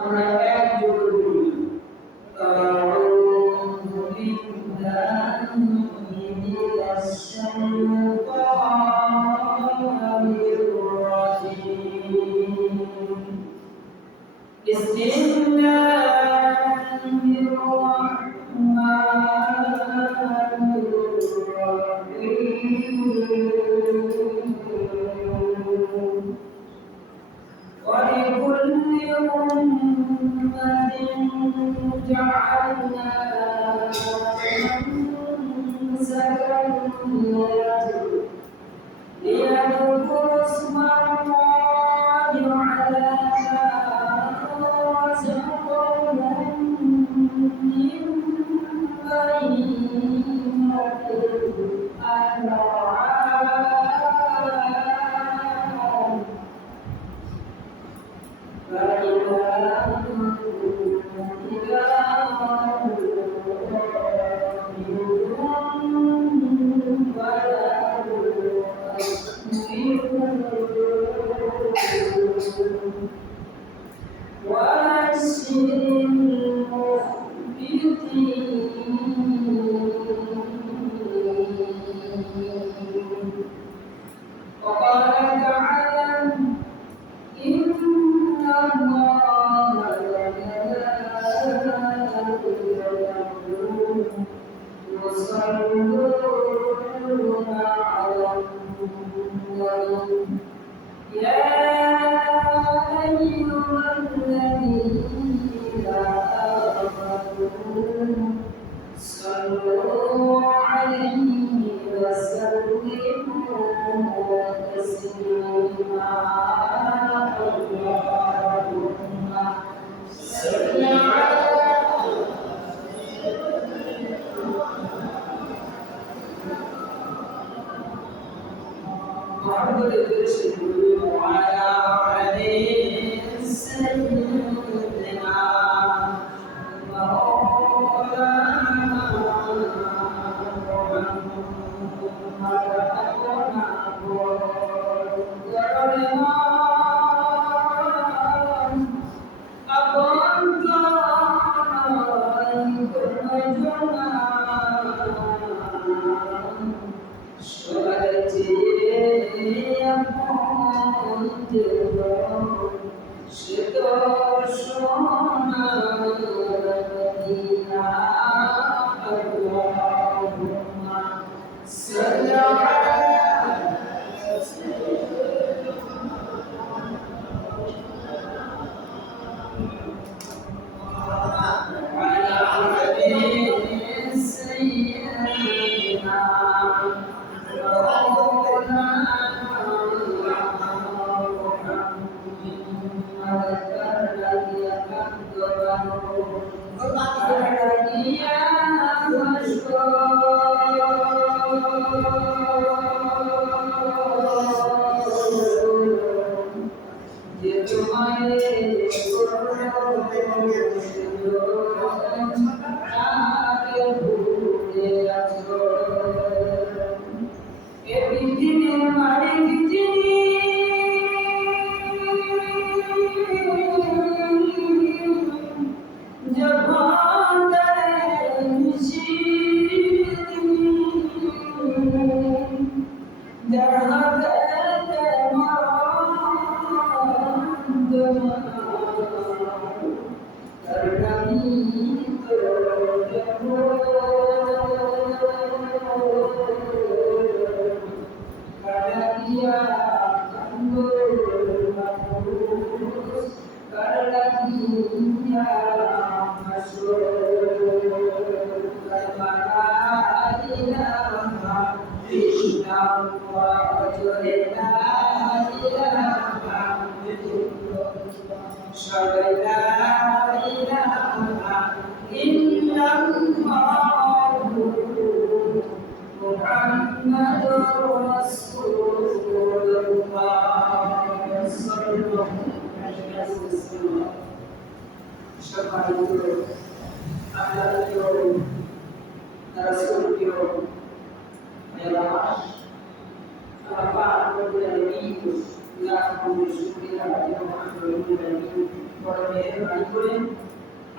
আমরা এক যোগ করি আউযু বিল্লাহি মিনাশ শাইতানির রাজীম বিসমিল্লাহির রাহমানির রাহিম ولكل أمة جعلنا منسكا ليذكروا اسم الله على ما رزقهم من بهيمة الأنعام فإلهكم إله واحد وبشر المخبتين وقال تعالى إن الله وملائكته يصلون على النبي يا أيها الذين آمنوا صلوا عليه وسلموا تسليما اللهم صل على محمد وعلى آله سيدنا مولانا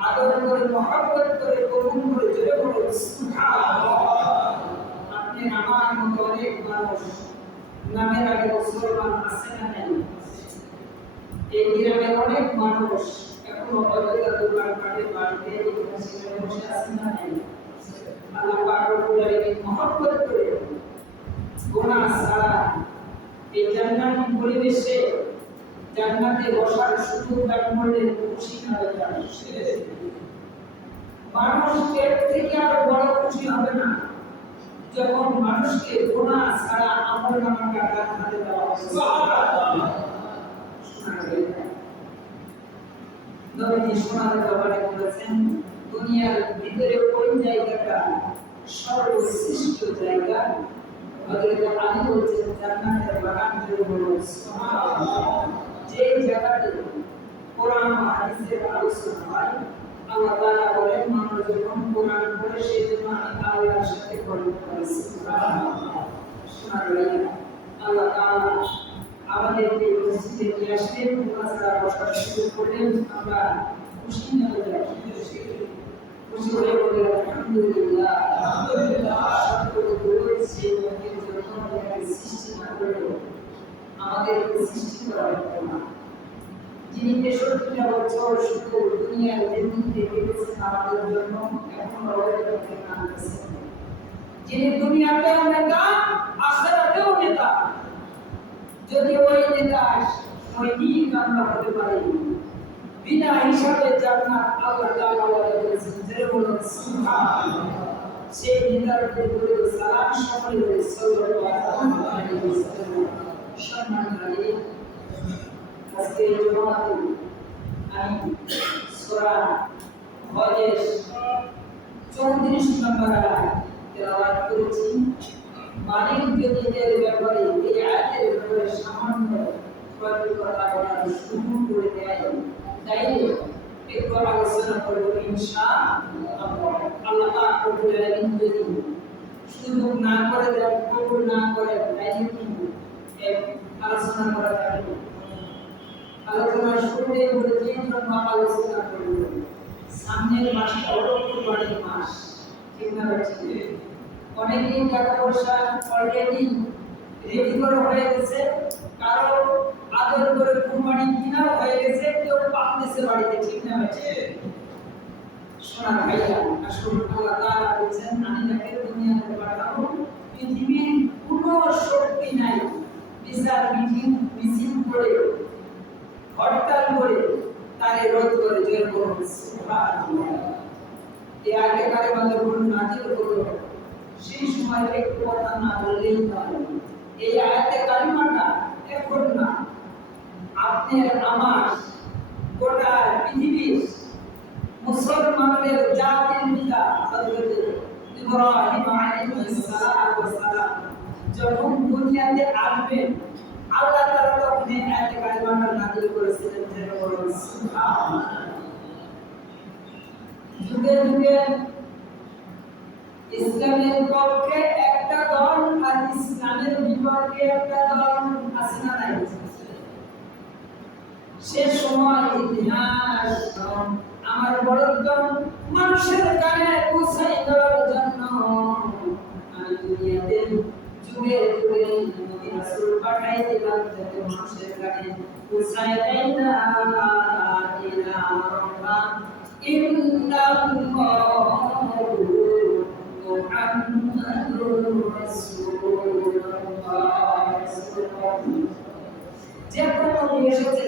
আদর করে মহব্বত করে কবুল করে জোরে বলে সুবহানাল্লাহ। আপনি আমার মতো অনেক মানুষ নামের আগে মুসলমান আছে না নাই? এই গ্রামের অনেক মানুষ এখনো অযোধ্যা দোকান পাটে বাড়িতে সেখানে বসে আছে না নাই? আল্লাহ পাক রব্বুল আলামিন মহব্বত করে গুনাহ ছাড়া এই জান্নাতি পরিবেশে জান্নাতে বসার সুযোগ দান করলেন, খুশি না হয়ে মানুষ এর থেকে আর বড় খুশি হবে না যখন মানুষকে গুনাহ ছাড়া আমলনামা কাটা হাতে দেওয়া হবে। সুবহানাল্লাহ। নবীজি সোনার ব্যাপারে বলেছেন, দুনিয়ার ভিতরে ওই জায়গাটা সর্বশ্রেষ্ঠ জায়গা। হযরত আলী বলেছেন জান্নাতের বাগান জুড়ে বলুন সুবহানাল্লাহ। যে জায়গাতে কোরআন ও হাদিসের আলোচনা হয়, আল্লাহ তাআলা বলেন মানুষ যখন কোরআন পড়ে সেই জন্য আমি আল্লাহর সাথে গল্প করি। সুবহানাল্লাহ। আল্লাহ তাআলা আমাদেরকে মসজিদে নিয়ে আসলেন, তাছাড়া বসার সুযোগ করলেন, আমরা খুশি না হয়ে যাই, খুশি হয়ে বলে আলহামদুলিল্লাহ। আলহামদুলিল্লাহ। সকল দরুদ সেই নবীর জন্য যাকে সৃষ্টি না করলো আমাদেরকে সৃষ্টি করা হতো না, যিনি ৬৩টা বছর শুধু দুনিয়ার জমিনে কেটেছেন আমাদের জন্য, এখন রবের নাম করেছেন, যিনি দুনিয়াতেও নেতা আখিরাতেও নেতা। যদি ওই নেতা সৈনিক আমরা হতে পারি, বিনা হিসাবে জান্নাত আল্লাহ তাআলা ওয়াদা করেছেন, যে বলুন সুবহানাল্লাহ। সেই নেতার উপরে সালাম সকলে সাল্লাল্লাহু আলাইহি ওয়াসাল্লাম। সম্মানিত আজকে জুমাতে আমি সূরা হজের 34 নম্বর আয়াত তেলাওয়াত করেছি। মালিক যদিদের ব্যাপারে এই আয়াতের ব্যাপারে সামান্য কয়েকটি কথা বলার সুযোগ করে দেয়, তাইলে একটু আলোচনা করব ইনশাআল্লাহ। আল্লাহ পাক রব্বুল আলামিন যদি সুযোগ না করে দেন, কবুল না করে, তাইলে কিন্তু আলোচনা করা যাবে। আলোচনার শুরুতে বলে যে জন্য আলোচনা করব, সামনের মাসটা হলো কুরবানির মাস, ঠিক না? অনেকেই টাকা পয়সা অলরেডি রেডি করা হয়ে গেছে, কারো আদর করে কুরবানি কিনা হয়ে গেছে, কেউ পাকতেছে বাড়িতে, ঠিক না? সোনা ভাইয়া আসলে আল্লাহ তাআলা বলেছেন আমি তাকে দুনিয়াতে পাঠাবো, পৃথিবীর কোনো শক্তি নাই বিচার মিছিল করে হরতাল করে তারে রোধ করে জয় করুন সুবহানাল্লাহ। এই আগে কারে আমাদের উপর নাজিল হলো, সেই সময় একটু কথা না বললেই নয়। এই আয়াতে কালিমাটা এখন না, আপনার আমার গোটা পৃথিবীর মুসলমানদের জাতির পিতা হযরত ইব্রাহিম আলাইহিস সালাম যখন দুনিয়াতে আসবেন, আল্লাহ তাআলা তখন এই আয়াতে কালিমাটা নাযিল করেছিলেন, যে বলুন সুবহানাল্লাহ। যুগে যুগে ইসলামের পক্ষে একটা দল আর ইসলামের বিপক্ষে একটা দল আছে না নাই? সে সময় ইতিহাস আমার বড় মানুষের কানে পৌঁছাই দেওয়ার জন্য আমি দুনিয়াতে যুগে যুগে নবী রাসূল পাঠাই দিলাম, যাতে মানুষের কানে পৌঁছাই দেয় না ইলাহা ইল্লাল্লাহু মুহাম্মাদুর রাসূলুল্লাহ। যে কোনো নবী এসেছে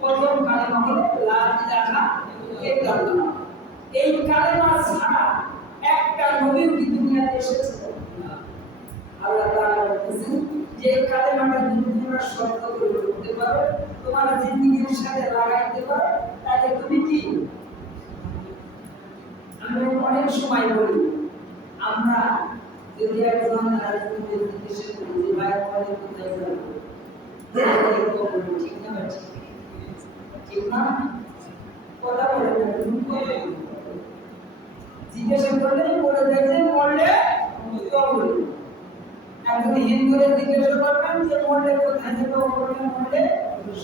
প্রথম কালেমা হলো লা ইলাহা ইল্লাল্লাহ। এই কালেমা ছাড়া একটা নবী কি দুনিয়াতে এসেছে? আল্লাহ তাআলা বলেছেন যে কালেমাটা যদি তোমরা শব্দ করে বলতে পারো, তোমার জিন্দেগির সাথে লাগাইতে পারো, তাহলে তুমি কি? আমরা অনেক সময় বলি, আমরা যদি একজন আরেকজনকে জিজ্ঞেস করি যে ভাই তোমাদের কোথায় যাবো, ঠিক না? ঠিক না? কথা বলে জিজ্ঞাসা করলে বলে দেয় যে মরলে কবরে। এখন হিন্দুরা জিজ্ঞাসা করবেন যে মরলে কোথায় যাবে, ও বলবে মরলে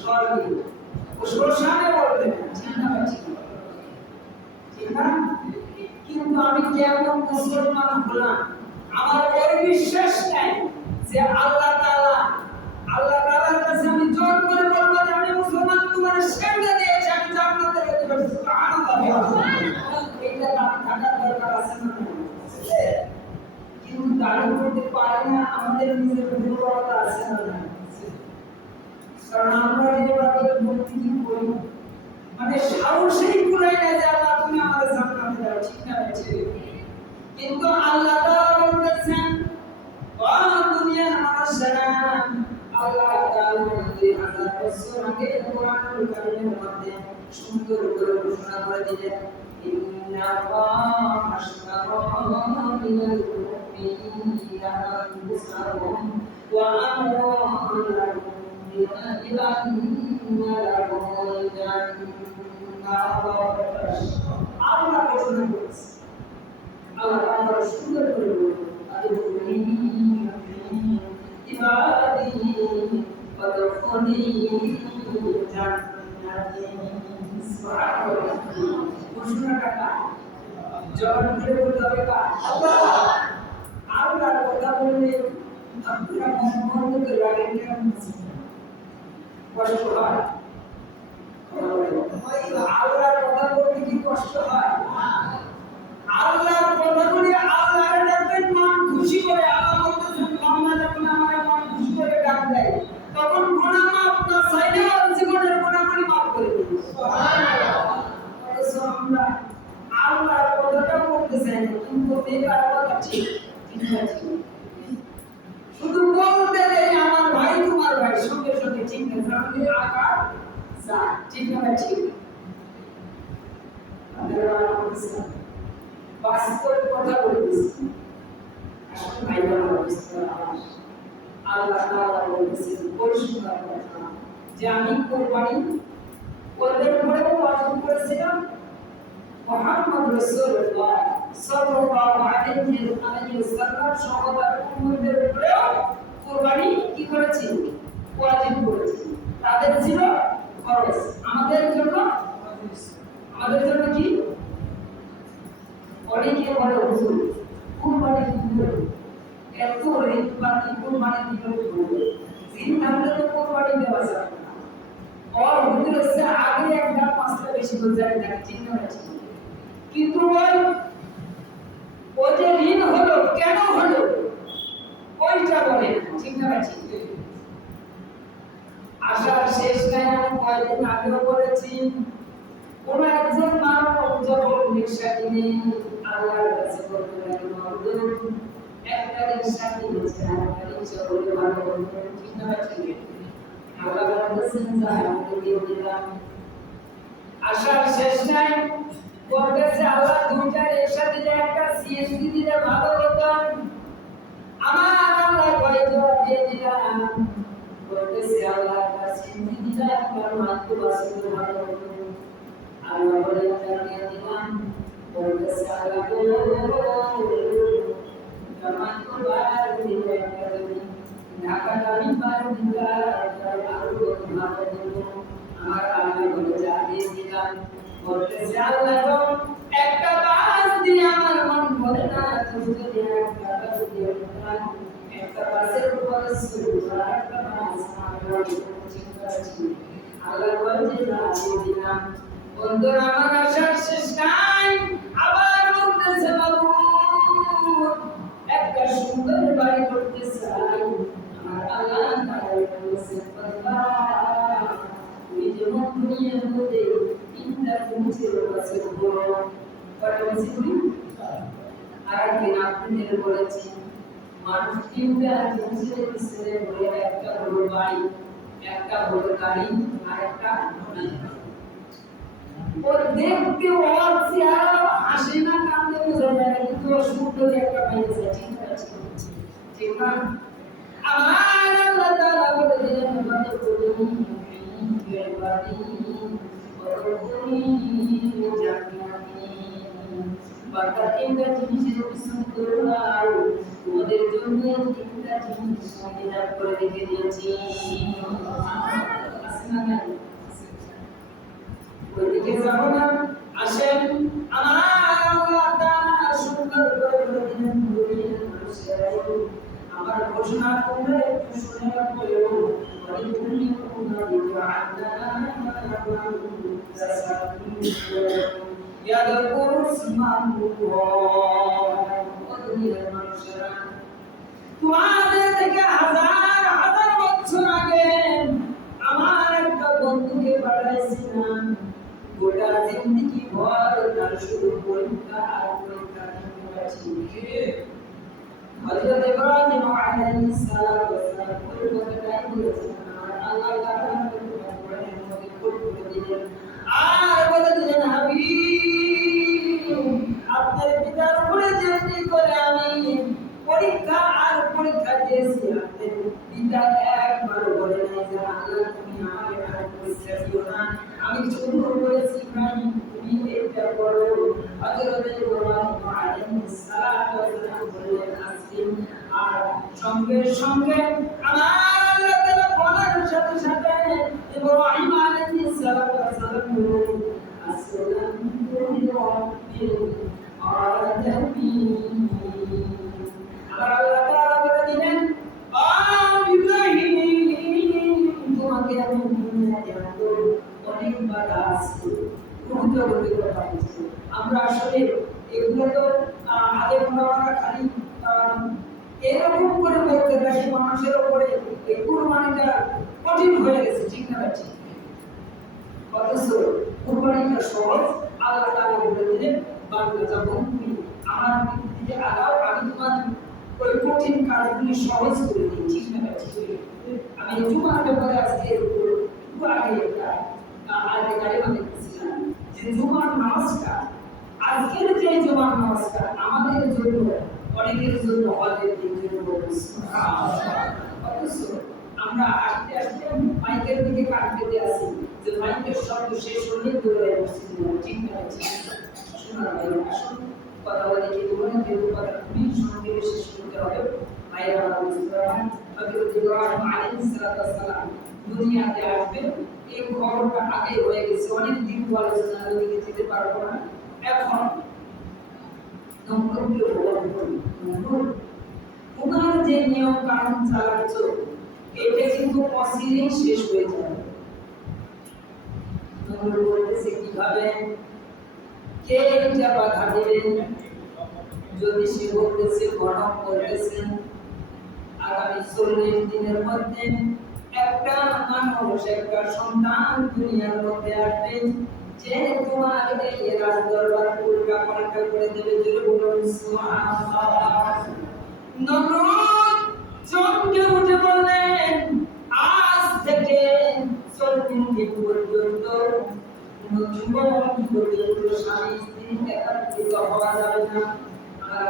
স্বর্গে, ও শ্মশানে বলবে না, ঠিক না ঠিক না? কিন্তু আমি কেমন মুসলমান হলাম, আমার ওই বিশ্বাস নাই যে আল্লাহ তাআলার কাছে আমি জোর করে বলবো যে আমি মুসলমান, তোমার সেজদা দিয়েছি, আমি জান্নাতে যেতে পারি, সুবহানাল্লাহ। এটা দাবি থাকার দরকার আছে না? কিন্তু দাবি করতে পারি না, আমাদের নিজের দুর্বলতা আছে না? কারণ আমরা যেভাবে ভক্তি করি, মানে সাহসেই কুলাই না যে আল্লাহ তুমি আমাদের জান্নাতে দাও, ঠিক না? কিন্তু আল্লাহ তাআলা বলতেছেন ও দুনিয়ার মানুষেরা, আল্লাহ তাআলা 2000 বছর আগে কোরআনুল কারীমের মধ্যে সুন্দর করে ঘোষণা করে দিলেন, ইন্না আল্লাহ আশতারা মিনাল মুমিনিনা আনফুসাহুম ওয়া আমওয়ালাহুম বিআন্না লাহুমুল জান্নাহ। আল্লাহ ঘোষণা করেছে, আল্লাহ তাআলা সুন্দর করে বললেন, আদখুলি ইবাদি ওয়াদখুলি জান্নাতি। সুবহানাল্লাহ। ঘোষণাটা কার? জবান করে বলতে হবে কার? আল্লাহ। আল্লাহর কথা বললে আপনারা মন থেকে রাখেন কেন? কষ্ট হয়? আল্লাহর কথা বলতে কি কষ্ট হয়? আল্লাহর কথাগুলি আল্লাহর ডাকবেন মন খুশি করে। আল্লাহ বলতেছেন বান্দা যখন আমার মন খুশি করে ডাক দেয়, তখন গুনাহ মাফ না চাইলে জীবনের গুনাহগুলি মাফ করে দিই। সুবহানাল্লাহ। আমরা আল্লাহর কথাটা বলতে চাই না, কিন্তু এটার কথা ঠিক আছে। শুধু বলতে দেই আমার ভাই তোমার ভাই, সঙ্গে সঙ্গে ঠিক না, জানলে আকার যা, ঠিক না ঠিক? আমরা বাস্তব কথা বলতেছি, আসলে ভাই আল্লাহ তাআলা বলতেছেন পরিষ্কার কথা যে আমি কোরবানি ওদের উপরেও ওয়াজিব করেছিলাম, মুহাম্মদ রাসূলুল্লাহ সাল্লাল্লাহু আলাইহি ওয়াসাল্লাম সহবার উম্মতের উপরেও কোরবানি কি করেছি? ওয়াজিব করেছি। তাদের ছিল ফরজ, আমাদের জন্য কি? অনেকে বলে হুজুর কোরবানি দিতে এত রিতবাতি কোরবানি দিতে হবে, দিন থাকলে তো কোরবানি দেওয়া যাবে না। और হুজুর এসে আগে একটা পাঁচটা বেশি বোঝায় না, ঠিক না? কিন্তু ওই যে ঋণ হলো কেন হলো ওইটা বলে না, ঠিক না? ঠিক। আশার শেষ নাই, আমি কয়েকদিন আগেও বলেছি, কোন একজন মানব যখন রিক্সা কিনে আল্লাহর কাছে বলতে লাগলো, একটা রিক্সা কিনেছে, একটা রিক্সা বলে ভালো বলতে, ঠিক না? ঠিক। আল্লাহ বলতেছেন যা আমি দিয়ে দিলাম। আশার শেষ নাই, বলতেছে আল্লাহ দুইটা রিক্সা দিলে একটা সিএনজি দিলে ভালো হতো, আমার আল্লাহ কয় জবাব দিয়ে দিলাম। বলতেছে আল্লাহ একটা সিএনজি দিলে একটা মাইক্রো বাস দিলে ভালো হতো, আল্লাহ বলে দিয়ে দিলাম। বলতেছে আল্লাহ মাইক্রো বাস দিলে একটা ঢাকা গাড়ি পার দিলে আরো ভালো হতো, আমার আল্লাহ বলে যা দিয়ে দিলাম। বলতেছে আল্লাহ একটা বাস দিয়ে আমার মন ভরে না, তুমি যদি একটা বাস দিয়ে একটা বাসের উপর সুরা একটা বাস আমার চিন্তা আছে, আল্লাহ বলে যে যা দিয়ে দিলাম। বন্ধুরা আমার আশার শেষ নাই, আবার বলতেছে বাবু একটা সুন্দর বাড়ি করতে চাই, আমার আল্লাহ তাআলা বলেছে বাবা তুমি যেমন দুনিয়ার মধ্যে তিনটা জিনিসের কাছে বড় কটা জিনিস, আর একদিন আপনাদের বলেছি মানুষ তিনটা জিনিসের পিছনে ঘুরে, একটা হলো বাড়ি, একটা হলো গাড়ি, আর একটা ওর দেখতে ওর চেহারা হাসে না কাঁদে বোঝা যায় না, কিন্তু ওর সুন্দর একটা পাইছে, ঠিক আছে? ঠিক না? আমার আল্লাহ তাআলা বলে দিলেন বান্দা তুমি বেবাদি ওরকুনি জান্নাতি, বান্দা তিনটা জিনিসের পিছনে দৌড়াও, তোমার তোমাদের জন্য তিনটা জিনিস সংবিধান করে রেখে দিয়েছি। আসেনা নাই ওইদিকে যাব না, আসেন আমার আল্লাহ তাআলা সুন্দর করে বলে দিলেন দুনিয়ার মানুষেরা আমার ঘোষণা করবে একটু শুনে রাখো يذكر اسم الله দুনিয়ার মানুষেরা তোমাদের থেকে হাজার হাজার বছর আগে আমার একটা বন্ধুকে পাঠাইছিলাম, গোটা জিন্দেগি ভর তার শুধু পরীক্ষা আর পরীক্ষা হযরত ইব্রাহিম আলাইহিস সালাতু ওয়াস সালাম পরীক্ষাটাই বলেছেন আল্লাহ তাআলা কোরআনের মধ্যে করে দিলেন আর বলে দিলেন হাবিব আপনার পিতার উপরে যেমনি করে আমি পরীক্ষা আর পরীক্ষা দিয়েছি আপনার পিতা একবার বলে নাই যে আল্লাহ তুমি আমাকে আর পরীক্ষা দিও না, আমি শুরু করেছি ইব্রাহিম তুমি এটা করো। হযরত ইব্রাহিম আলাইহিস সালাতু ওয়াস সালাম বললেন আসলিম আর সঙ্গে সঙ্গে আমার আল্লাহ তাআলা বলার সাথে সাথে ইব্রাহিম আলাইহিস সালাতু ওয়াস সালাম বললেন আসসালামু আলাইকুম আলামিন। আমার আল্লাহ তাআলা বলে দিলেন ও ইব্রাহিম তোমাকে আমি দুনিয়াতে অনেকবার আসছি রুদ্রগতি করে পাঠিয়েছি। আমরা আসলে এগুলো তো আগে আমরা খালি এরকম করে বলতে থাকি মানুষের উপরে এই কুরবানিটা কঠিন হয়ে গেছে, ঠিক না ঠিক? অথচ কুরবানিটা সহজ। আল্লাহ তাআলা বলে দিলেন বান্দা যখন তুমি আমার দিকে আগাও আমি তোমার ওই কঠিন কাজগুলি সহজ করে দিই, ঠিক না ঠিক? আমি জুমার ব্যাপারে আজকে একটু আগে দেখছিলাম যে জুমার নামাজটা আজকের যে জুমার নামাজটা আমাদের জন্য অনেকের জন্য হজের দিন অথচ আমরা আস্তে আস্তে মাইকের দিকে কান পেতে আসি যে মাইকের শব্দ শেষ হলে দৌড়ে বসছি, ঠিক না ঠিক? শোনা আসুন কথা বলে কি বলবেন যে কথা খুবই সংক্ষেপে শেষ করতে হবে। ভাইরা হযরত ইব্রাহিম আলাইহিস সালাম দুনিয়াতে আসবেন এই খবরটা আগে হয়ে গেছে, অনেক দিন আলোচনা দিকে যেতে পারবো না। এখন ওনার যে নিয়ম কানুন চালাচ্ছ এটা কিন্তু অচিরেই শেষ হয়ে যাবে। বলতেছে কিভাবে কে এটা বাধা দেবেন? যদি সে বলতেছে গণক করতেছেন আগামী 40 দিনের মধ্যে একটা মানুষ একটা সন্তান দুনিয়ার মধ্যে আসবে যে তোমার এই রাজদরবার উল্টা পাল্টা করে দেবে। জোরে বলুন সুবহানাল্লাহ। নমরুদ চমকে উঠে বললেন আজ থেকে 40 দিন পর্যন্ত জীবন পর্যন্ত স্বামী স্ত্রী একাত্রিত হওয়া যাবে না।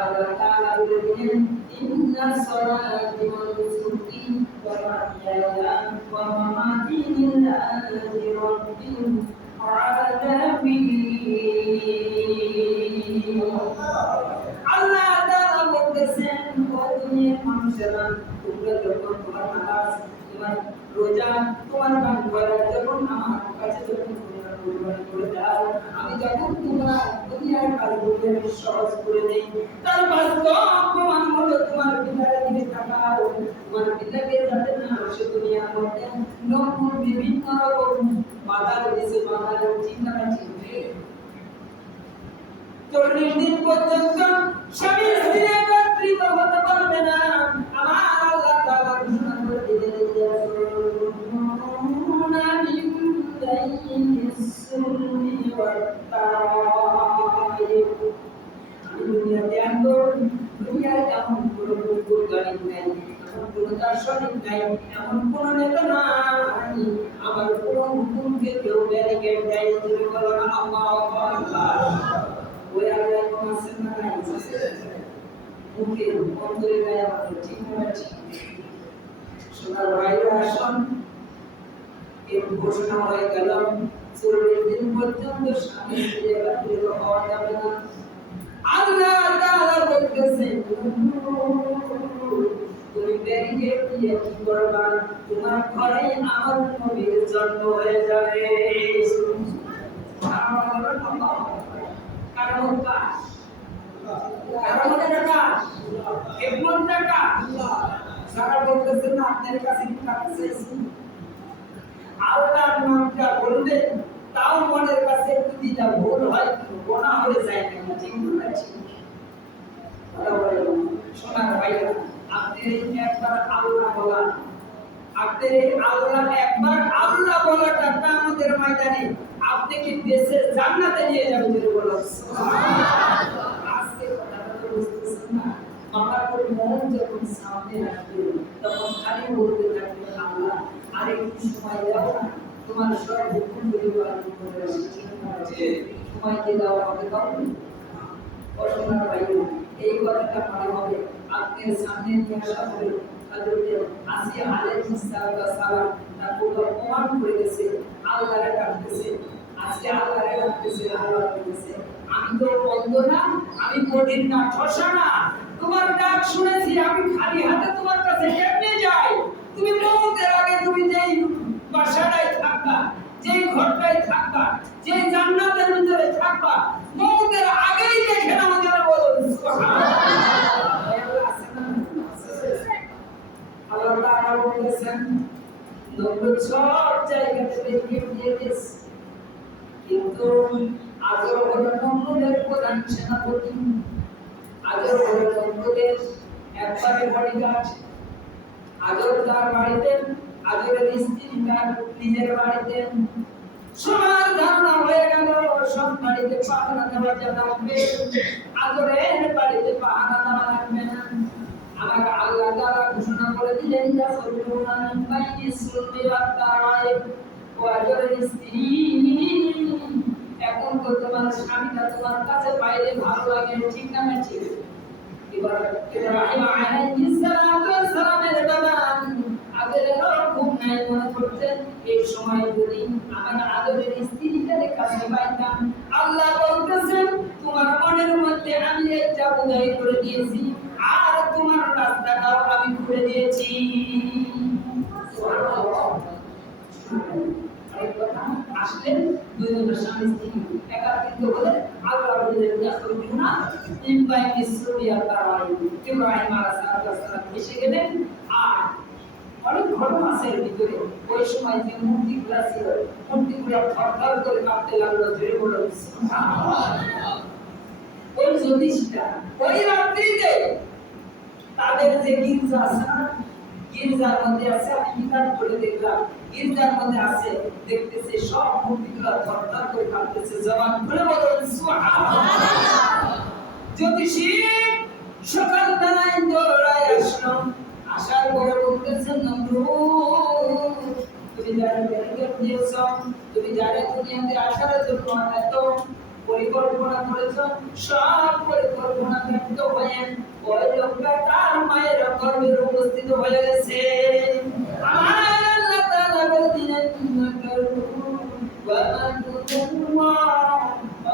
আল্লাহ তাআলা বলে দিলেন ইন্না সলাতি ওয়া নুসুকি ওয়া মাহইয়ায়া ওয়া মামাতি লিল্লাহি রাব্বিল আলামিন। আল্লাহ তাআলা বলতেছেন ও দুনিয়ার মানুষেরা তোমরা যখন তোমার নামাজ তোমার রোজা তোমার দান করা যখন আমার কাছে যখন করে দাও আমি যখন তোমার দুনিয়ার কাজগুলো আমি সহজ করে দেই তার বাস্তব প্রমাণ হলো তোমার পিতার দিকে তাকাও। তোমার পিতাকে যাতে না আসে দুনিয়ার মধ্যে নতুন বিভিন্ন রকম বাধা দিয়েছে, বাধা চিন্তা চিন্তা 40 দিন পর্যন্ত স্বামী স্ত্রী একত্রিত হতে পারবে না। আমার আল্লাহ তাআলা ঘোষণা করে দিলেন দুনিয়াতে দুনিয়ায় এমন কোনো বৈজ্ঞানিক নাই, এমন কোনো দার্শনিক নাই, এমন কোনো নেতা নাই আমার কোনো হুকুমকে কেউ ব্যারিকেড দেয়। আল্লাহু আকবার। ওই আল্লাহ কোন আছেন না নাই মুখে অন্তরে গায়ে আমাদের ঠিক না ঠিক? সোনার ভাইরা আসুন এর ঘোষণা হয়ে গেল 40 দিন পর্যন্ত স্বামী স্ত্রী একত্রিত হওয়া যাবে না। আল্লাহ তাআলা বলতেছেন তুমি ব্যারিকেড দিয়ে কি করবা তোমার ঘরে আমার নবীর জন্ম হয়ে যাবে কারণ টাকা এমন টাকা সারা বলতেছেন না আপনার কাছে কি টাকা চাইছি আল্লাহর নামটা বলবেন তাও মনের কাছে একটু দিটা ভুল হয় গোনা হয়ে যায় না ঠিক বলেছি সোনার ভাইরা আপনি একবার আল্লাহ বলা আপনি আল্লাহ একবার আল্লাহ বলাটা কিয়ামতের ময়দানে আপনি কি দেশে জান্নাতে নিয়ে যাবে যদি বলো সুবহানাল্লাহ আজকে কথাটা তো বুঝতেছেন না আমার মন যখন সামনে আসবে তখন খালি বলতে থাকবে আল্লাহ আরেকটু সময় দাও না তোমার সব হুকুমগুলো পালন করে সময়কে দাও আমাকে দাও অসম্মান ভাইও এই কথাটা মনে হবে আপনার সামনে নিয়ে আসা হবে হযরত আসিয়া আলাইহিস সালাম তার পুরো প্রমাণ করে গেছে আল্লাহরে ডাকতেছে আসিয়া আল্লাহরে ডাকতেছে আল্লাহ বলতেছে আমি তো বন্ধ না আমি কঠিন না ঠসা না তোমার ডাক শুনেছি আমি খালি হাতে তোমার কাছে কেমনে যাই তুমি মওতের আগে তুমি যেই বাসাটায় থাকবা যেই ঘরটায় থাকবা যেই জান্নাতের ভিতরে থাকবা মওতের আগেই দেখে নাও যারা বলো সুবহানাল্লাহ আল্লাহ তাআলা বলেছেন নবী সব জায়গাতে বেরিয়ে দিয়েছে কিন্তু আজর হলো নবীদের প্রধান সেনাপতি আজর হলো নবীদের একবারে বডিগার্ড আজর তার বাড়িতে আজরের স্ত্রী তার নিজের বাড়িতে সবার ধারণা হয়ে গেল সব বাড়িতে পাহারা দেওয়া যাবে আজরের বাড়িতে পাহারা দেওয়া লাগবে না আমার আল্লাহ তাআলা ঘোষণা করে দিলেন ইয়া সরুনান বাইনি সুলমি ওয়া তারাইব ও আজরের স্ত্রী এখন তো তোমার স্বামীটা তোমার কাছে পাইলে ভালো লাগে ঠিক না ঠিক ইব্রাহিম আলাইহিস সালামের বাবা আদরের ঘুম নাই মনে করতেন এই সময় যদি আমার আদরের স্ত্রীকে কাছে পাইতাম আল্লাহ বলতেছেন তোমার মনের মধ্যে আমি একটা উদয় করে দিয়েছি আর তোমার রাস্তাটাও আমি খুলে দিয়েছি আসলেন দুইজনের স্বামী স্ত্রী একাকিত্ব হলে আল্লাহ বললেন ইয়াকুলুনা ইনবাইনি সুরিয়া তারাই ইব্রাহিম আলাইহিস সালাম এসে গেলেন আর অনেক ঘটনা আছে ভিতরে ওই সময় যে মূর্তিগুলো ছিল মূর্তিগুলো থরথর করে কাঁপতে লাগলো জোরে বলো সুবহানাল্লাহ ওই জ্যোতিষটা ওই রাত্রিতে তাদের যে গির্জা আছে না গির্জার মধ্যে আছে আমি কিতাব পড়ে দেখলাম গির্জার মধ্যে আছে দেখতেছে সব মূর্তিগুলো থরথর করে কাঁপতেছে জবান খুলে বলুন সুবহানাল্লাহ জ্যোতিষী সকাল বেলায় দৌড়ায় আসলো আসার পরে বলতেছেন নমরুদ তুমি যারা বেরিয়ে দিয়েছ তুমি যারা দুনিয়াতে আসার জন্য এত পরিকল্পনা করেছ সব পরিকল্পনা ব্যর্থ হয়ে ওই লোকটা তার মায়ের গর্ভে উপস্থিত হয়ে গেছে আমার আল্লাহ তাআলা বলেন ওয়া মাকুল্লাহ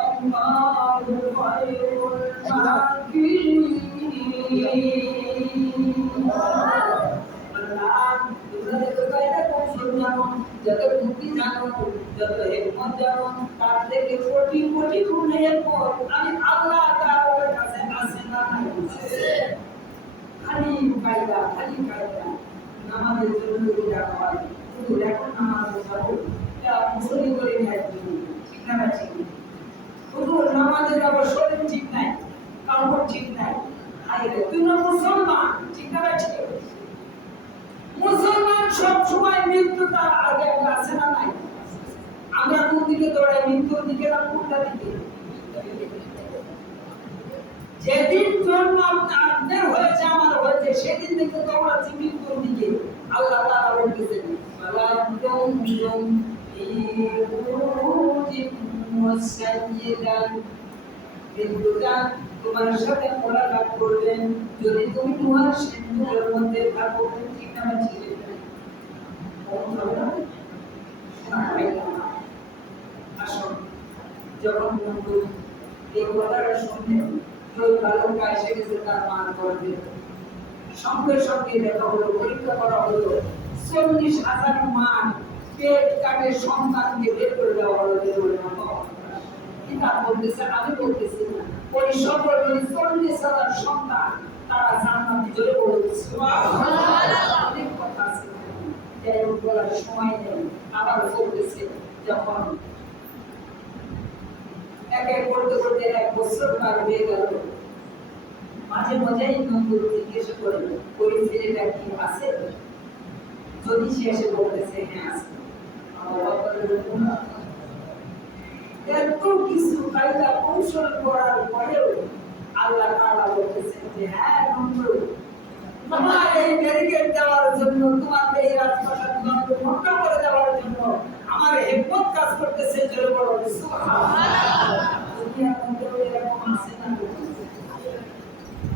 আল্লাহু খায়রুল মাকিরিন যত বুদ্ধি জানো যত হিকমত জানো তার থেকে কোটি কোটি গুণে পর আমি আল্লাহ তাআলার কাছে আসে না খালি কায়দা নামাজের জন্য যদি ডাকা হয় শুধু এখন নামাজে যাবো এটা মুসলিম করে নেয় ঠিক না ঠিক শুধু নামাজে যাবো শরীর ঠিক নাই কাপড় ঠিক নাই আরে তুই না মুসলমান ঠিক না ঠিক মুসলমান সব সময় মৃত্যুটা আগে আছে না নাই আমরা কোন দিকে দৌড়াই মৃত্যুর দিকে না কোনটা দিকে যেদিন জন্ম আপনার হয়েছে আমার হয়েছে সেদিন থেকে দৌড়াচ্ছি মৃত্যুর দিকে আল্লাহ তাআলা বলতেছেন আলাকুম মৃত্যুটা তোমার সাথে মোলাকাত করবেন যদি তুমি তোমার সিন্ধুকের মধ্যে থাকো ঠিক না ঠিক আসুন যখন বন্ধু এই কথাটা শুনলেন বালকটা এসে গেছে তার মান করবে সঙ্গে সঙ্গে দেখা হলো পরীক্ষা করা হলো 40,000 মান পেট কাটে সন্তানকে বের করে দেওয়া হলো কিতাব বলতেছে আমি বলতেছি না ওই সকল 40,000 সন্তান তারা জান্নাতে চলে পড়েছে সুবহানাল্লাহ অনেক কথা আছে যাই হোক বলার সময় নেই আবার বলতেছে যখন এক এক করতে করতে 1 বছর পার হয়ে গেল মাঝে মাঝেই নন্দু জিজ্ঞেস করে ওই ছেলেটা কি আছে যদি সে এসে বলতেছে হ্যাঁ আছে এত কিছু কায়দা কৌশল করার পরেও আল্লাহ তাআলা বলতেছেন যে হ্যাঁ নন্দু তোমার এই ব্যারিকেড দেওয়ার জন্য তোমার এই রাজপ্রাসাদ বন্ধ করে দেওয়ার জন্য আমার হিম্মত কাজ করতেছে জোরে বলো সুবহানাল্লাহ দুনিয়ার মধ্যে এরকম আছে না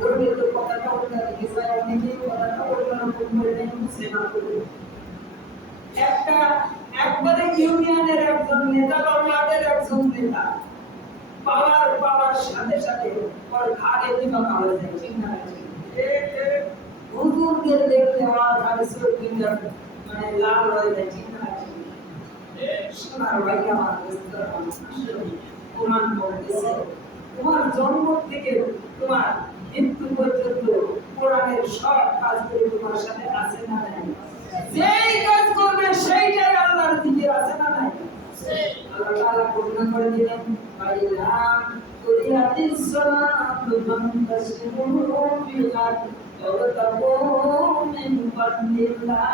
বলবে তো কথাটা ওটা দিছে অনেকেই কথাটা অন্যরকম বলে বুঝে না একটা একবারে ইউনিয়নের একজন নেতা বা ওয়ার্ডের একজন নেতা পাওয়ার সাথে সাথে ওর ঘাড়ে দিবা হয়ে যায় ঠিক না হুজুরদের দেখতে আমার ঘাড়ে সরকিটা মানে লাল হয়ে যায় ঠিক না সোনার ভাই আমার বুঝতে কোরআন বলতেছে তোমার জন্ম থেকে তোমার মৃত্যু পর্যন্ত কোরআনের সব কাজগুলো তোমার সাথে আছে না নাই যেই কাজ করবে সেইটাই আল্লাহর দিকে আছে না নাই আল্লাহ তাআলা ঘোষণা করে দিলেন বাইলা কুরিয়াতিস সালাতু ফান্তাশিরু ফিল আরদি ওয়াবতাগু মিন ফাদলিল্লাহ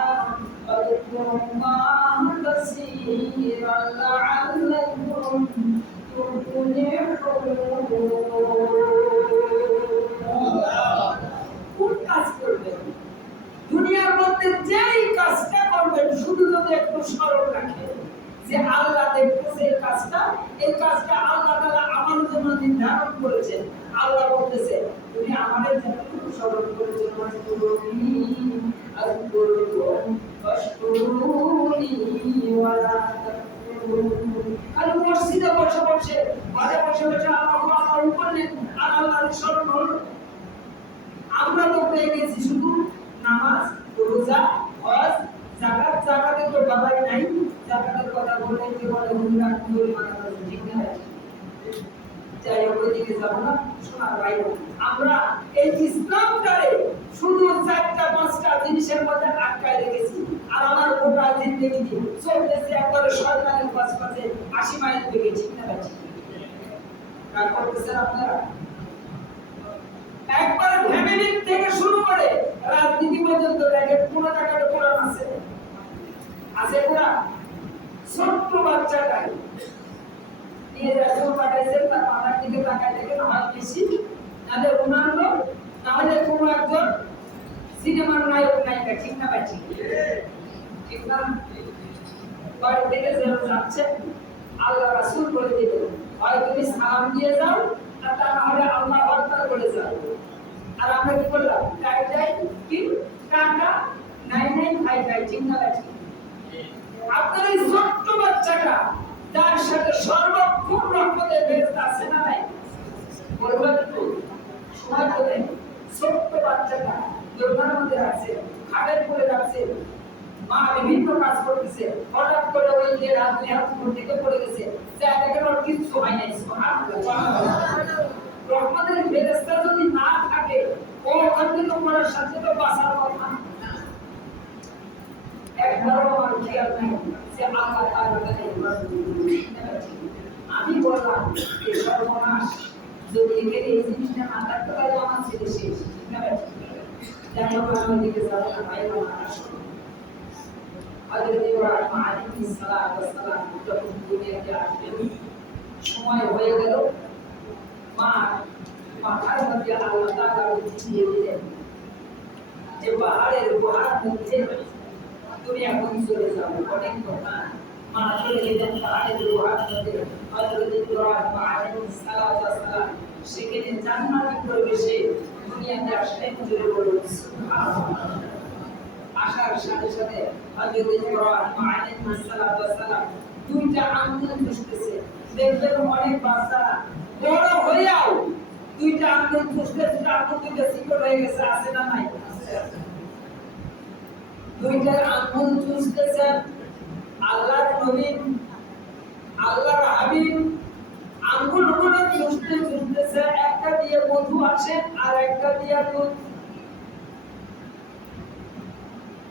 ওয়াযকুরুল্লাহ কাসীরান লাআল্লাকুম দুনিয়ার মধ্যে যেই কাজটা করবেন শুধু যদি একটু স্মরণ রাখেন যে আল্লাহ দেখতেছে এই কাজটা আল্লাহ তাআলা আমার জন্য নির্ধারণ করেছেন আল্লাহ বলতেছে তুমি আমাদের যতটুকু স্মরণ করেছো আর মসজিদে বসে বসে ঘরে বসে বসে আমার উপর আর আল্লাহর স্মরণ হলো আমরা তো পেয়ে গেছি শুধু নামাজ রোজা হজ যাকাত যাকাতে তো বাবাই নাই যাকাতের কথা বলতে কি বলে হুজুরা কুল মানা ঠিক না যাই হোক ওইদিকে যাবো না শোনার বাইরে আমরা এই ইসলামটারে শুধু 4-5টা জিনিসের মধ্যে আটকায় রেখেছি আর আমার গোটা জিন্দেগি চলতেছে একবারে শয়তানের পাশে 80 মাইল থেকে ঠিক না ঠিক কাজ করতেছেন আপনারা একবার ফ্যামিলি থেকে শুরু করে রাজনীতি পর্যন্ত দেখে পুরো টাকাটা কোরআন আছে আছে কোরআন ছোট্ট বাচ্চাটাই নিয়ে রাসূল পাঠাইছেন তার মাথার দিকে তাকায় দেখে না হয় বেশি নালে উনার লোক নাহলে কোনো একজন সিনেমার নায়ক নায়িকা ঠিক না বাচ্চি ঠিক না বাড়ি থেকে যাচ্ছে আল্লাহ রাসূল বলে দিলেন হয় তুমি সালাম দিয়ে যাও আর তা না হলে আল্লাহ আকবার বলে যাও আর আমরা কি করলাম যাই কি টাকা নাই খাই ঠিক না বাচ্চি আপনার এই ছোট্ট বাচ্চাটা যার সাথে সর্বক্ষণ রহমতের ফেরেশতা আছে না নাই বলবেন তো সময় করে ছোট্ট বাচ্চাটা দোকানের মধ্যে আছে খাটের উপরে আছে মা বিভিন্ন কাজ করতেছে হঠাৎ করে ওই যে রাত উপর থেকে পড়ে গেছে যা দেখেন ওর কিছু হয় নাই সুবহানাল্লাহ রহমতের ফেরেশতা যদি না থাকে ও ওখান থেকে পড়ার সাথে তো বাঁচার কথা একবারও আমার খেয়াল নাই যে আল্লাহ তাআলা আমি বললাম এই সর্বনাশ যদি এখানে এই জিনিসটা না থাকতে পারে আমার ছেলে শেষ যাই হোক আমি দিকে যাবো না ভাই হযরত ইব্রাহিম আলাইহিস সালাম যখন দুনিয়াতে আসলেন সময় হয়ে গেল মাথার মধ্যে আল্লাহ তাআলা দিয়ে দিলেন যে পাহাড়ের গুহার মধ্যে তুমি এখন চলে যাও অনেক কথা মা চলে গেলেন পাহাড়ের গুহার মধ্যে হযরত ইব্রাহিম আলাইহিস সালাম সেখানে জান্নাতি পরিবেশে দুনিয়াতে আসলেন জুড়ে বলুন সুবহানাল্লাহ আসার সাথে সাথে হযরত ইব্রাহিম আলাইহিস সালাম দুইটা আঙ্গুল খুঁজতেছে দেখবেন অনেক বাচ্চারা বড় হইয়াও দুইটা আঙ্গুল ফুসতেছে, আঙ্গুল দুইটা সিকট হয়ে গেছে, আছে না নাই? দুইটা আঙ্গুল চুষতেছে। আল্লাহর নবী, আল্লাহর হাবিব আঙ্গুল গুলো চুষতেছে, একটা দিয়ে মধু আসে আর একটা দিয়ে দুধ।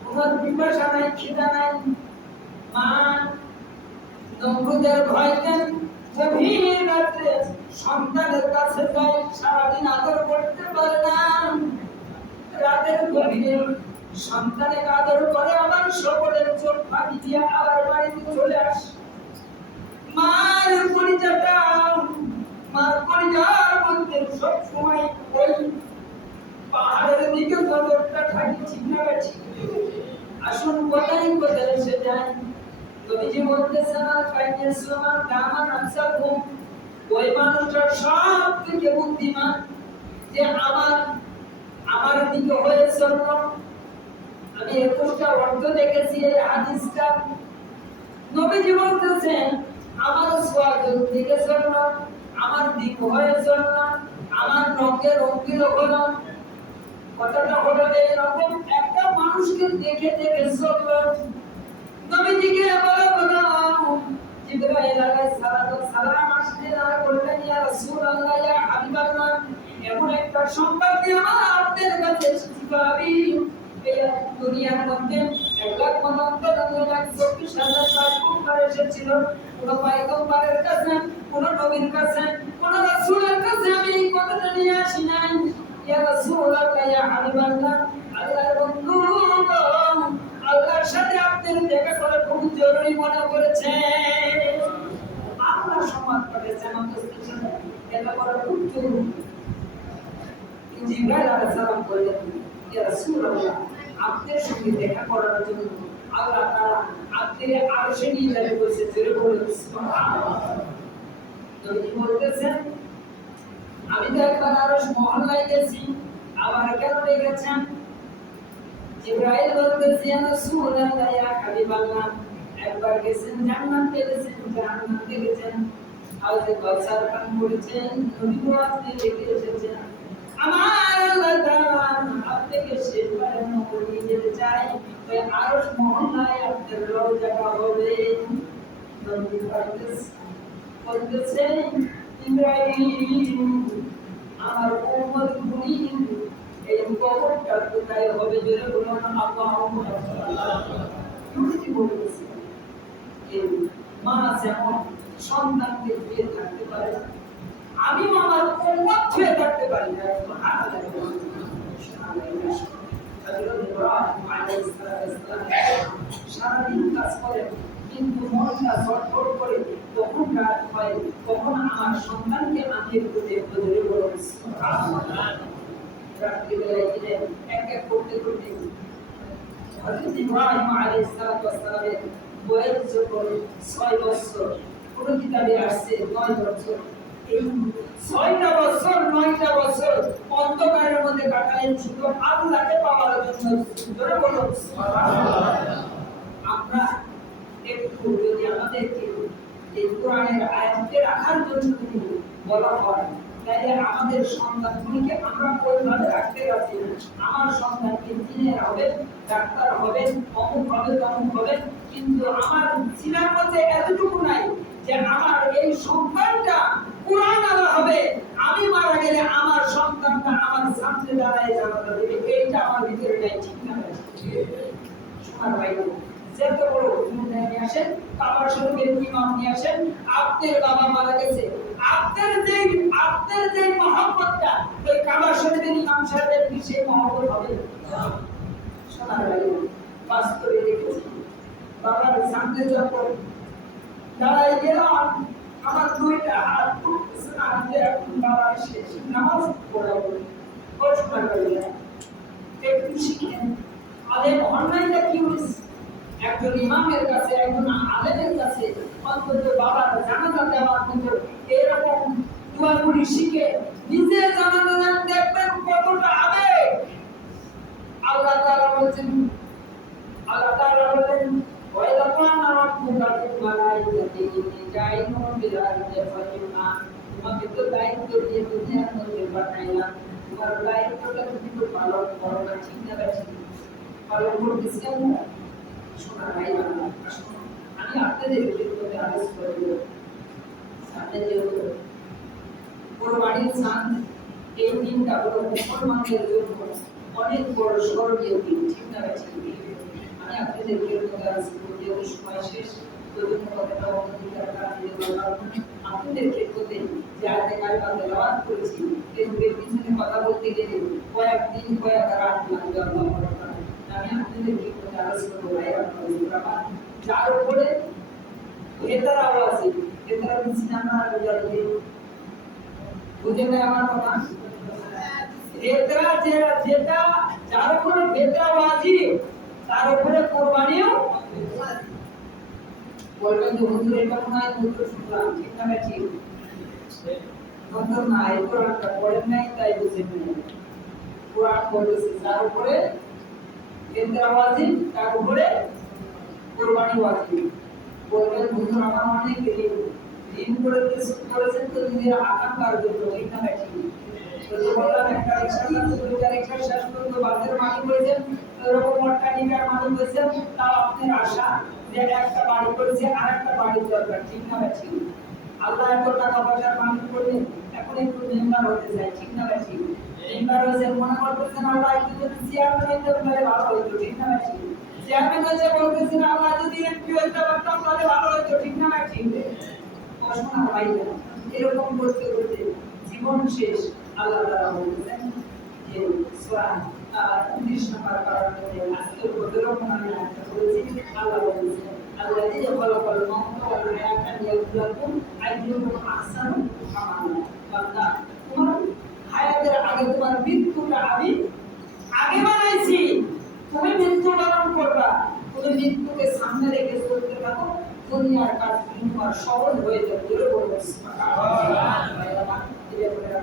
ওনার পিপাসা নাই, খিদা নাই। মা নমরুদের ভয়তে গভীর রাত্রে সন্তানের কাছে যায়, সারাদিন আদর করতে পারে না। রাতের গভীরে সন্তানের আদর করে আমার সকলের চোখ ফাঁকি দিয়ে আবার বাড়িতে চলে আসে। মার পরিচয়টা, মার পরিচয় বলতে সব সময় ওই পাহাড়ের দিকে নজরটা থাকে, ঠিক না ঠিক? আসুন কোথায় কোথায় সে যায়। নবীজি বলতেছেন আর কাইয়েস আমার দামান আনসাকুম, ওই মানুষটার সব থেকে বুদ্ধিমান যে আমার দিকে হয়ে চলল। আমি 21টা অর্থ দেখেছি এই হাদিসটা। নবীজি বলতেছেন আমার সোয়াগের দিকে চলল, আমার দিক হয়ে চলল, আমার রঙে রঙিন হলো। কথাটা হলো এইরকম, একটা মানুষকে দেখে দেখে চলল। নবীজিকে বলা জিবরাইল আলাইহিস সালাম আসলেন আর বললেন ইয়া রাসূলুল্লাহ ইয়া হাবিবাল্লাহ, এমন একটা সংবাদ দিয়ে আমার আপনার কাছে এসেছি ভাবি। এই দুনিয়ার মধ্যে 1,99,24,000 পয়গম্বর এসেছিল, কোন পয়গম্বরের কাছে, কোন নবীর কাছে, কোন রাসূলের কাছে আমি এই কথাটা নিয়ে আসি নাই। ইয়া রাসূলুল্লাহ ইয়া হাবিবাল্লাহ, আল্লাহর বন্ধু, আল্লাহর সাথে আপনার দেখা করা খুব জরুরি মনে করেছে। আল্লাহ সম্মান করেছেন, আমাদের সাথে দেখা করা খুব জরুরি। জিবরাইল আলাইহিস সালাম বললেন ইয়া রাসূলুল্লাহ, আপনার সঙ্গে দেখা করার জন্য আল্লাহ তাআলা আপনাকে আরশে নিয়ে যাবে বলেছে। জোরে বলুন সুবহানাল্লাহ। নবী বলতেছেন আমি তো একবার আরশ মহল্লায় গেছি, আবার কেন গেছেন? জিবরাইল বলতেছে ইয়া রাসূলুল্লাহ ইয়া হাবিবাল্লাহ, একবার গেছেন জান্নাতে, গেছেন জান্নাতে গেছেন, হাউজে কাউসার পান করেছেন, নবী আপনি দেখে এসেছেন। আমার আল্লাহ তাআলা আপনাকে শেষবারের মতো নিয়ে যেতে চাই, ওই আরশ মহল্লায় আপনার রওজাটা হবে। নবী বলতেছেন ইব্রাহিম, আমার উম্মত গুলি এই কবরটা কোথায় হবে? জোরে বলুন আল্লাহুম্মা নবীজি বলতেছেন এই মা যেমন সন্তানকে দিয়ে থাকতে পারে না, আমিও আমার উম্মত হয়ে থাকতে পারি না। সারাদিন কাজ করে কিন্তু মনটা ছটফট করে, কখন রাত হয়, কখন আমার সন্তানকে আমি একটু দেখবো। ধরে বলো রাত্রিবেলায় গেলে এক এক করতে করতে হযরত ইব্রাহিম আলাইহিস সালামের বয়স যখন 6 বছর, কোন কিতাবে আসছে 9 বছর। এই 6টা বছর 9টা বছর অন্ধকারের মধ্যে কাটালেন শুধু আল্লাহকে পাওয়ার জন্য। ধরে বলো সুবহানাল্লাহ। আমরা একটু যদি আমাদেরকে এই কোরআনের আয়াতকে রাখার জন্য যদি বলা হয়, তাহলে আমাদের সন্তানগুলিকে আমরা ওইভাবে রাখতে পারছি না। আমার সন্তানকে ইঞ্জিনিয়ার হবে, ডাক্তার হবে, অমুক হবে, তমুক হবে, কিন্তু আমার চিনার মধ্যে এতটুকু নাই যে আমার এই সন্তানটা কোরআন আলা হবে। আমি মারা গেলে আমার সন্তানটা আমার সামনে দাঁড়ায় জানাজা দেবে, এইটা আমার ভিতরে নাই। ঠিক না? শোনার বাইরে যত বড় নিয়ে আসেন, কাবার শরীফের ইমাম নিয়ে আসেন, আপনার বাবা মারা গেছে, আপনার যে মহব্বতটা ওই কাবার শরীফের ইমাম সাহেবের কি সেই মহব্বত হবে? শোনার বাইরে বাস্তবে দেখেছি। বাবার সামনে যখন দাঁড়াই গেলাম, আমার দুইটা হাত উঠতেছে না, যে এখন বাবা শেষ নামাজ পড়াবো। ও শোনার বাইরে একটু শিখেন আলেম অনলাইনটা কি হয়েছে। একজন ইমামের কাছে, একজন আলেমের কাছে অন্তত বাবার জানাজা দেওয়ার মতো এরকম দোয়াগুলি শিখে নিজে জানাজা দেন, দেখবেন কতটা আবেগ। আল্লাহ তাআলা বলেন ওয়াইদা কানা রাব্বুকা বিল মালাইকাতি জাইনুন বিল আরদি ফাতিমা তোমাকে তো দায়িত্ব দিয়ে দুনিয়ার মধ্যে পাঠাইলাম, তোমার দায়িত্বটা তুমি তো পালন করো না, ঠিক না ঠিক? পালন করতেছি আমরা? শোনা ভাই বাংলা, আমি আপনাদের ক্ষেত্রে আদেশ করব, সামনে যেহেতু কোরবানির চাঁদ, এই দিনটা হলো মুসলমানদের জন্য অনেক বড় স্মরণীয় দিন, ঠিক না ঠিক? আমি আপনাদের ক্ষেত্রে আদেশ করব, যেহেতু সময় শেষ, প্রথম কথাটা অঙ্গীকার দিয়ে বললাম, আপনাদের ক্ষেত্রে যে আজকে কালকে তেলাওয়াত করেছি, এর পিছনে কথা বলতে গেলে কয়েকদিন কয়েক রাত লাগবে আল্লাহ আকবার। আমি আপনাদের ক্ষেত্রে আদেশ করব ভাই আপনাদের, যার উপরে ভেতর আওয়াজ, ভেতর দিচ্ছি না আমরা বুঝাতে, বুঝে নেই আমার কথা? ভেতরা যেটা যার উপরে ভেতর আওয়াজই, তার উপরে কোরবানিও বলবেন যে হুজুর এটা মনে হয় নতুন শুনলাম, ঠিক না ঠিক? নতুন না, এই কোরআনটা পড়েন নাই তাই বুঝেন নাই। কোরআন বলেছে যার উপরে ভেতর আওয়াজই, তার উপরে কোরবানি ওয়াজিব। বলবেন হুজুর আমার অনেক ঋণ করেছেন তো নিজের আকাঙ্ক্ষার জন্য, ঠিক না ঠিক? তো যে বললাম একটা রিক্সা আছে, দুইটা রিক্সা শেষ পর্যন্ত বাসের মালিক হয়েছেন, এরকম অট্টালিকার মালিক হয়েছেন, তাও আপনার আশা যে একটা বাড়ি করেছে আর একটা বাড়ির দরকার, ঠিক না ঠিক? আল্লাহ এত টাকা পয়সার মালিক করলেন, এখন একটু মেম্বার হতে চাই, ঠিক না ঠিক? মেম্বার হয়েছে মনে করতেছেন আল্লাহ একটু যদি চেয়ারম্যান হইতে পারে ভালো হইতো, ঠিক না ঠিক? চেয়ারম্যান হয়েছে বলতেছেন আল্লাহ যদি এমপি হইতে পারতাম তাহলে ভালো হইতো, ঠিক না ঠিক? পড়াশোনা হয় না, এরকম করতে করতে জীবন শেষ। আল্লাহ তাআলা বলেছেন যে সূরা 19 নম্বর পারাতে আজকের প্রতিরক্ষণ আমি আয়াতটা বলেছি, আল্লাহ বলেছেন আল্লাযী খালাকাল মাউতা ওয়াল হায়াতা লিয়াবলুয়াকুম আইয়ুকুম আহসানু আমালা। বান্দা, তোমার হায়াতের আগে তোমার মৃত্যুটা আমি আগে বানাইছি, তুমি মৃত্যুবরণ করবা, তুমি মৃত্যুকে সামনে রেখে চলতে থাকো, দুনিয়ার কাজ তোমার সহজ হয়ে যাবে। জোরে বলবো সুবহানাল্লাহ।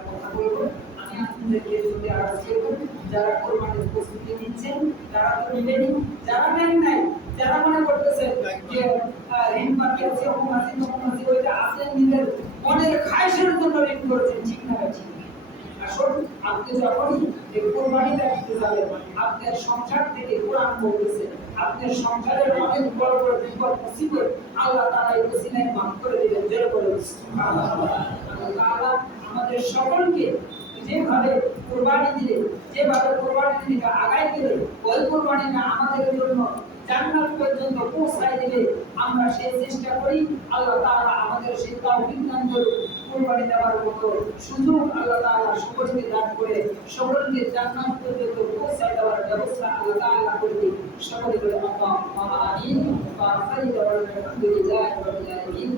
কথা বলবো আমি আপনাদেরকে যদি আরজ করব, যারা কোরবানির প্রস্তুতি নিচ্ছেন তারা তো নেবেনই, যারা নেন নাই, যারা মনে করতেছে যে ঋণ বাকি আছে, অমুক ওইটা আপনি নিজের মনের খায়েশের জন্য ঋণ করেছেন, ঠিক না ঠিক? আসল আপনি যখনই এই কোরবানিটা দিতে যাবেন, আপনার সংসার থেকে কোরআন বলতেছে আপনার সংসারের অনেক বড় বড় বিপদ মুসিবত আল্লাহ তাআলা এই ওসিলায় মাফ করে দিবেন। জোরে বলুন সুবহানাল্লাহ। আল্লাহ তাআলা আমাদের সকলকে যেভাবে কোরবানি দিলে, যেভাবে কোরবানি দিলে আগায় দিলে, ওই কোরবানিটা আমাদের জন্য জান্নাত পর্যন্ত পৌঁছায় দিলে আমরা সেই চেষ্টা করি। আল্লাহ তাআলা আমাদের সেই তৌফিক দান করুন, কোরবানি দেওয়ার মতো সুযোগ আল্লাহ তাআলা সকলকে দান করে সকলকে জান্নাত পর্যন্ত পৌঁছায় দেওয়ার ব্যবস্থা আল্লাহ তাআলা করে দিন। সকলে বলে আল্লাহুম্মা আমিন। ওয়া আখিরু দাওয়ানা আলহামদুলিল্লাহি রাব্বিল আলামিন।